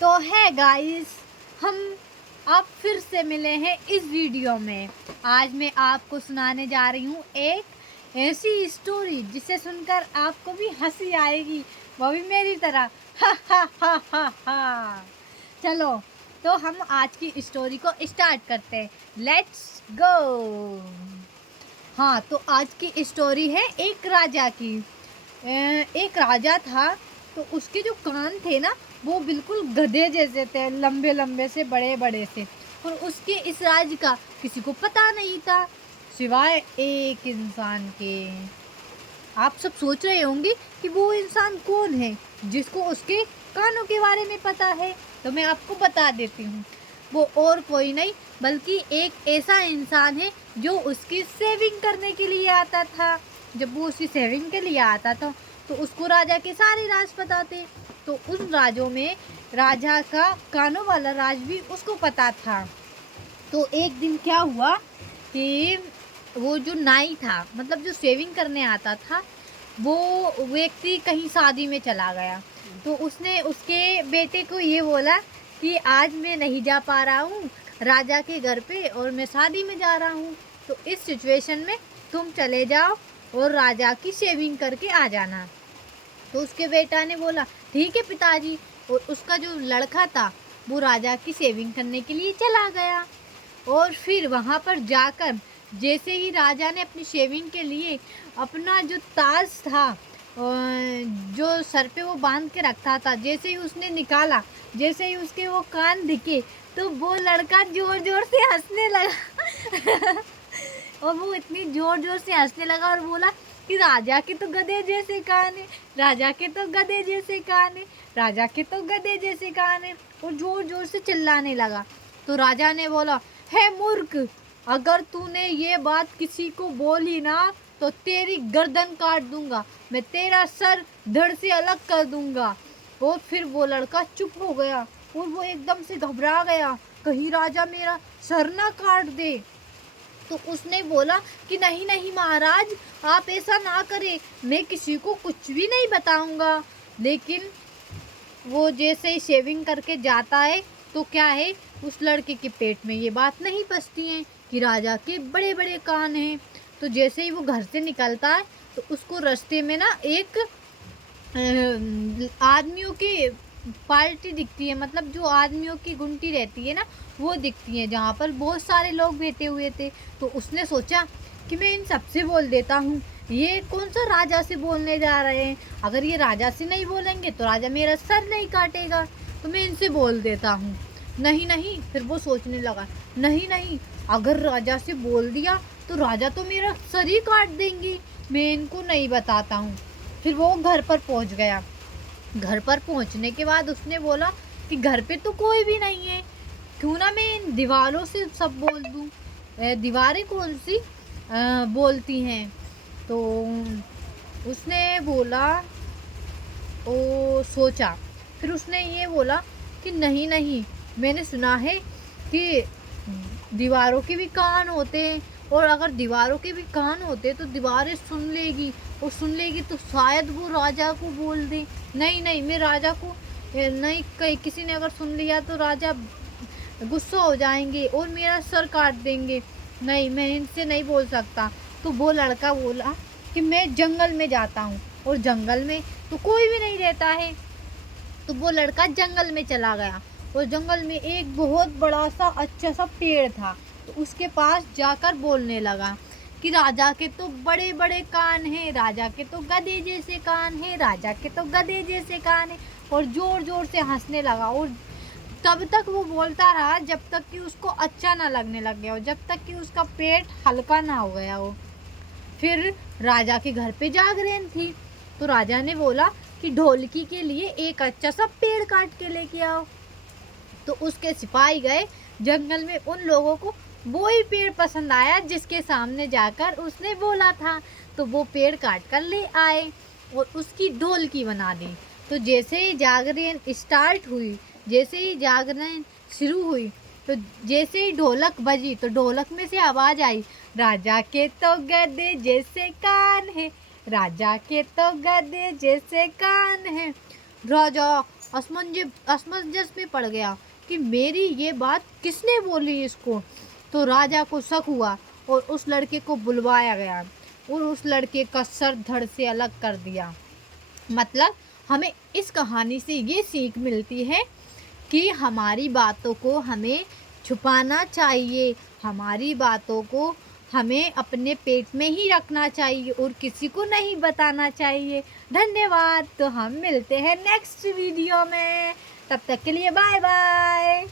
तो है गाइस, हम अब फिर से मिले हैं इस वीडियो में। आज मैं आपको सुनाने जा रही हूँ एक ऐसी स्टोरी जिसे सुनकर आपको भी हंसी आएगी, वो भी मेरी तरह। हा हा हा हा हा। चलो, तो हम आज की स्टोरी को स्टार्ट करते हैं। Let's go. हाँ, तो आज की स्टोरी है एक राजा की। एक राजा था, तो उसके जो कान थे ना, वो बिल्कुल गधे जैसे थे, लंबे लंबे से, बड़े बड़े से। और उसके इस राज का किसी को पता नहीं था सिवाय एक इंसान के। आप सब सोच रहे होंगे कि वो इंसान कौन है जिसको उसके कानों के बारे में पता है। तो मैं आपको बता देती हूँ, वो और कोई नहीं बल्कि एक ऐसा इंसान है जो उसकी सेविंग करने के लिए आता था। जब वो उसकी सेविंग के लिए आता था तो उसको राजा के सारे राज पता थे। तो उन राजों में राजा का कानों वाला राज भी उसको पता था। तो एक दिन क्या हुआ कि वो जो नाई था, मतलब जो सेविंग करने आता था, वो व्यक्ति कहीं शादी में चला गया। तो उसने उसके बेटे को ये बोला कि आज मैं नहीं जा पा रहा हूँ राजा के घर पे, और मैं शादी में जा रहा हूँ। तो इस सिचुएशन में तुम चले जाओ और राजा की सेविंग करके आ जाना। तो उसके बेटा ने बोला ठीक है पिताजी। और उसका जो लड़का था वो राजा की सेविंग करने के लिए चला गया। और फिर वहाँ पर जाकर जैसे ही राजा ने अपनी शेविंग के लिए अपना जो ताज था जो सर पे वो बांध के रखा था, जैसे ही उसने निकाला, जैसे ही उसके वो कान दिखे, तो वो लड़का जोर जोर से हंसने लगा। और वो इतनी जोर जोर से हंसने लगा और बोला कि राजा के तो गधे जैसे कान है, राजा के तो गधे जैसे कान है, राजा के तो गधे जैसे कान है। और जोर जोर से चिल्लाने लगा। तो राजा ने बोला, हे मूर्ख, अगर तूने ये बात किसी को बोली ना तो तेरी गर्दन काट दूंगा, मैं तेरा सर धड़ से अलग कर दूंगा। और फिर वो लड़का चुप हो गया और वो एकदम से घबरा गया, कहीं राजा मेरा सर ना काट दे। तो उसने बोला कि नहीं नहीं महाराज, आप ऐसा ना करें, मैं किसी को कुछ भी नहीं बताऊंगा। लेकिन वो जैसे ही शेविंग करके जाता है तो क्या है, उस लड़के के पेट में ये बात नहीं पचती है कि राजा के बड़े बड़े कान हैं। तो जैसे ही वो घर से निकलता है तो उसको रास्ते में ना एक आदमियों की पार्टी दिखती है, मतलब जो आदमियों की गुंटी रहती है ना, वो दिखती है, जहाँ पर बहुत सारे लोग बैठे हुए थे। तो उसने सोचा कि मैं इन सबसे बोल देता हूँ, ये कौन सा राजा से बोलने जा रहे हैं, अगर ये राजा से नहीं बोलेंगे तो राजा मेरा सर नहीं काटेगा, तो मैं इनसे बोल देता हूँ। नहीं नहीं, फिर वो सोचने लगा, नहीं नहीं, अगर राजा से बोल दिया तो राजा तो मेरा सर ही काट देंगे, मैं इनको नहीं बताता हूँ। फिर वो घर पर पहुँच गया। घर पर पहुँचने के बाद उसने बोला कि घर पे तो कोई भी नहीं है, क्यों ना मैं इन दीवारों से सब बोल दूँ। दीवारें कौन सी बोलती हैं। तो उसने बोला, ओ सोचा, फिर उसने ये बोला कि नहीं नहीं, मैंने सुना है कि दीवारों के भी कान होते हैं, और अगर दीवारों के भी कान होते तो दीवारें सुन लेगी, और सुन लेगी तो शायद वो राजा को बोल दे। नहीं नहीं, मैं राजा को नहीं, कहीं किसी ने अगर सुन लिया तो राजा गुस्सा हो जाएंगे और मेरा सर काट देंगे, नहीं मैं इनसे नहीं बोल सकता। तो वो लड़का बोला कि मैं जंगल में जाता हूँ, और जंगल में तो कोई भी नहीं रहता है। तो वो लड़का जंगल में चला गया, और जंगल में एक बहुत बड़ा सा अच्छा सा पेड़ था। तो उसके पास जाकर बोलने लगा कि राजा के तो बड़े बड़े कान हैं, राजा के तो गधे जैसे कान हैं, राजा के तो गधे जैसे कान हैं। और जोर जोर से हंसने लगा। और तब तक वो बोलता रहा जब तक कि उसको अच्छा ना लगने लग गया हो, जब तक कि उसका पेट हल्का ना हो गया हो। फिर राजा के घर पे जागरण थी, तो राजा ने बोला कि ढोलकी के लिए एक अच्छा सा पेड़ काट के लेके आओ। तो उसके सिपाही गए जंगल में, उन लोगों को वही पेड़ पसंद आया जिसके सामने जाकर उसने बोला था। तो वो पेड़ काट कर ले आए और उसकी ढोलकी बना दी। तो जैसे ही जागरण स्टार्ट हुई, जैसे ही जागरण शुरू हुई, तो जैसे ही ढोलक बजी तो ढोलक में से आवाज आई, राजा के तो गधे जैसे कान है, राजा के तो गधे जैसे कान है। राजा असमंजस में पड़ गया कि मेरी ये बात किसने बोली इसको। तो राजा को शक हुआ और उस लड़के को बुलवाया गया और उस लड़के का सर धड़ से अलग कर दिया। मतलब हमें इस कहानी से ये सीख मिलती है कि हमारी बातों को हमें छुपाना चाहिए, हमारी बातों को हमें अपने पेट में ही रखना चाहिए और किसी को नहीं बताना चाहिए। धन्यवाद। तो हम मिलते हैं नेक्स्ट वीडियो में, तब तक के लिए बाय बाय।